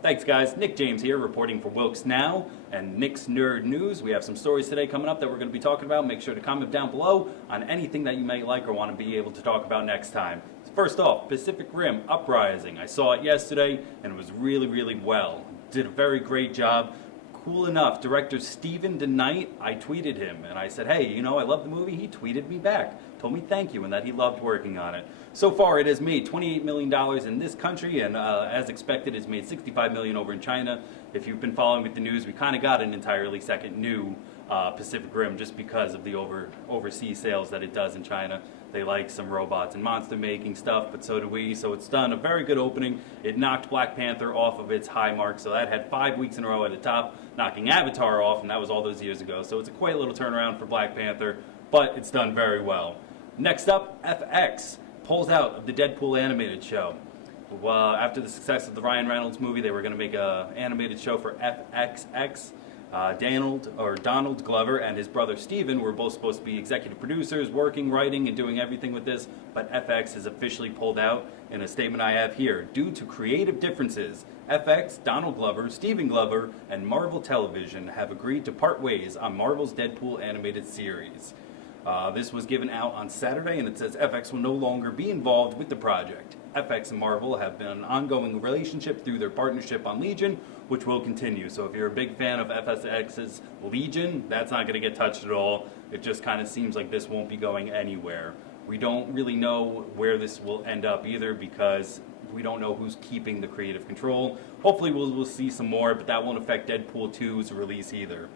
Thanks, guys. Nick James here, reporting for Wilkes Now and Nick's Nerd News. We have some stories today coming up that we're going to be talking about. Make sure to comment down below on anything that you may like or want to be able to talk about next time. First off, Pacific Rim Uprising. I saw it yesterday, and it was really well. Did a very great job. Cool enough, director Steven DeKnight, I tweeted him, and I said, hey, you know, I love the movie. He tweeted me back, told me thank you, and that he loved working on it. So far, it has made $28 million in this country, and as expected, it's made $65 million over in China. If you've been following with the news, we kind of got an entirely second new Pacific Rim just because of the overseas sales that it does in China. They like some robots and monster making stuff, but so do we. So it's done a very good opening. It knocked Black Panther off of its high mark, so that had 5 weeks in a row at the top, knocking Avatar off, and that was all those years ago. So it's a quite little turnaround for Black Panther, but it's done very well. Next up, FX pulls out of the Deadpool animated show. Well, after the success of the Ryan Reynolds movie, they were going to make an animated show for FXX. Donald Glover and his brother Steven were both supposed to be executive producers, working, writing, and doing everything with this, but FX has officially pulled out. In a statement I have here, due to creative differences, FX, Donald Glover, Steven Glover, and Marvel Television have agreed to part ways on Marvel's Deadpool animated series. This was given out on Saturday, and it says FX will no longer be involved with the project. FX and Marvel have been an ongoing relationship through their partnership on Legion, which will continue. So if you're a big fan of FSX's Legion, that's not going to get touched at all. It just kind of seems like this won't be going anywhere. We don't really know where this will end up either because we don't know who's keeping the creative control. Hopefully we'll see some more, but that won't affect Deadpool 2's release either.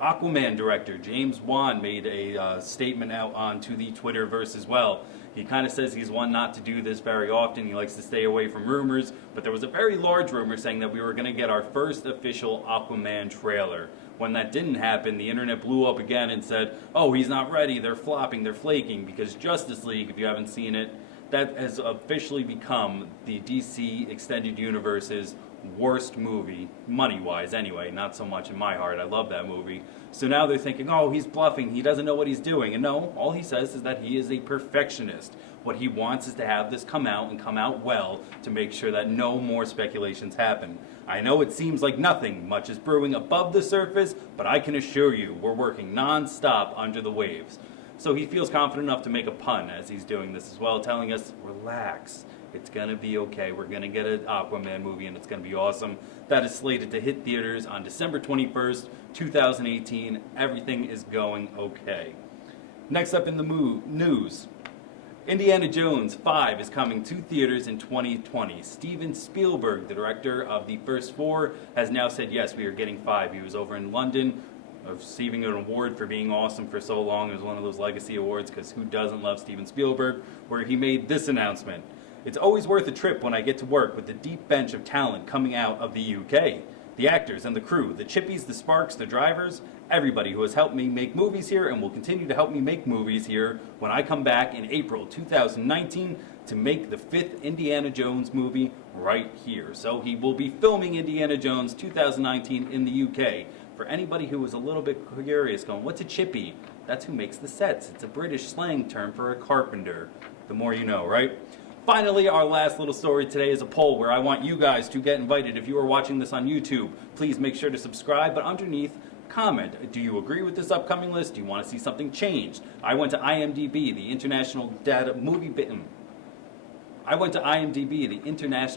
Aquaman director James Wan made a statement out onto the Twitterverse as well. He kind of says he's one not to do this very often. He likes to stay away from rumors, but there was a very large rumor saying that we were going to get our first official Aquaman trailer. When that didn't happen, the internet blew up again and said, oh, he's not ready, they're flopping, they're flaking, because Justice League, if you haven't seen it, that has officially become the DC Extended Universe's worst movie, money-wise anyway, not so much in my heart. I love that movie. So now they're thinking, oh, he's bluffing, he doesn't know what he's doing. And no, all he says is that he is a perfectionist. What he wants is to have this come out and come out well to make sure that no more speculations happen. I know it seems like nothing much is brewing above the surface, but I can assure you we're working non-stop under the waves. So he feels confident enough to make a pun as he's doing this as well, telling us, relax. It's going to be okay. We're going to get an Aquaman movie, and it's going to be awesome. That is slated to hit theaters on December 21st, 2018. Everything is going okay. Next up in the news, Indiana Jones 5 is coming to theaters in 2020. Steven Spielberg, the director of the first 4, has now said, yes, we are getting 5. He was over in London receiving an award for being awesome for so long. It was one of those legacy awards, because who doesn't love Steven Spielberg, where he made this announcement. It's always worth a trip when I get to work with the deep bench of talent coming out of the UK. The actors and the crew, the chippies, the sparks, the drivers, everybody who has helped me make movies here and will continue to help me make movies here when I come back in April 2019 to make the 5th Indiana Jones movie right here. So he will be filming Indiana Jones 2019 in the UK. For anybody who was a little bit curious, going, what's a chippy? That's who makes the sets. It's a British slang term for a carpenter. The more you know, right? Finally, our last little story today is a poll where I want you guys to get invited. If you are watching this on YouTube, please make sure to subscribe, but underneath, comment. Do you agree with this upcoming list? Do you want to see something changed? I went to IMDb, the International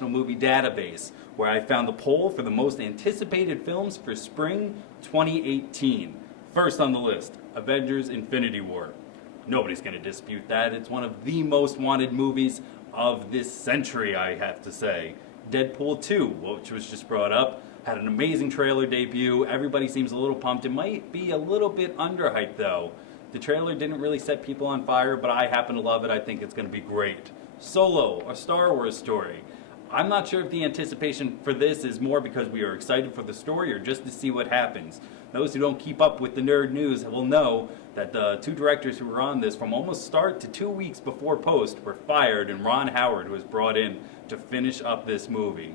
Movie Database, where I found the poll for the most anticipated films for spring 2018. First on the list, Avengers Infinity War. Nobody's going to dispute that. It's one of the most wanted movies of this century, I have to say. Deadpool 2, which was just brought up, had an amazing trailer debut. Everybody seems a little pumped. It might be a little bit underhyped, though. The trailer didn't really set people on fire, but I happen to love it. I think it's going to be great. Solo, a Star Wars story. I'm not sure if the anticipation for this is more because we are excited for the story or just to see what happens. Those who don't keep up with the nerd news will know that the 2 directors who were on this from almost start to 2 weeks before post were fired, and Ron Howard was brought in to finish up this movie.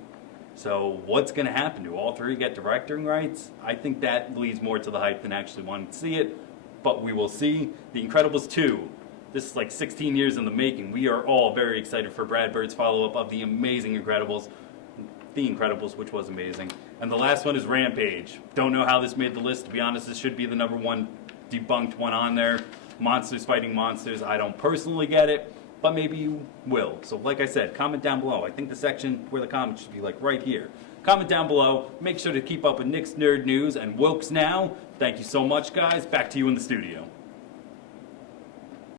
So what's going to happen? Do all 3 get directing rights? I think that leads more to the hype than actually wanting to see it, but we will see. The Incredibles 2. This is like 16 years in the making. We are all very excited for Brad Bird's follow-up of The Amazing Incredibles. The Incredibles, which was amazing. And the last one is Rampage. Don't know how this made the list. To be honest, this should be the number one debunked one on there. Monsters fighting monsters. I don't personally get it, but maybe you will. So like I said, comment down below. I think the section where the comments should be like right here. Comment down below. Make sure to keep up with Nick's Nerd News and Wilkes Now. Thank you so much, guys. Back to you in the studio.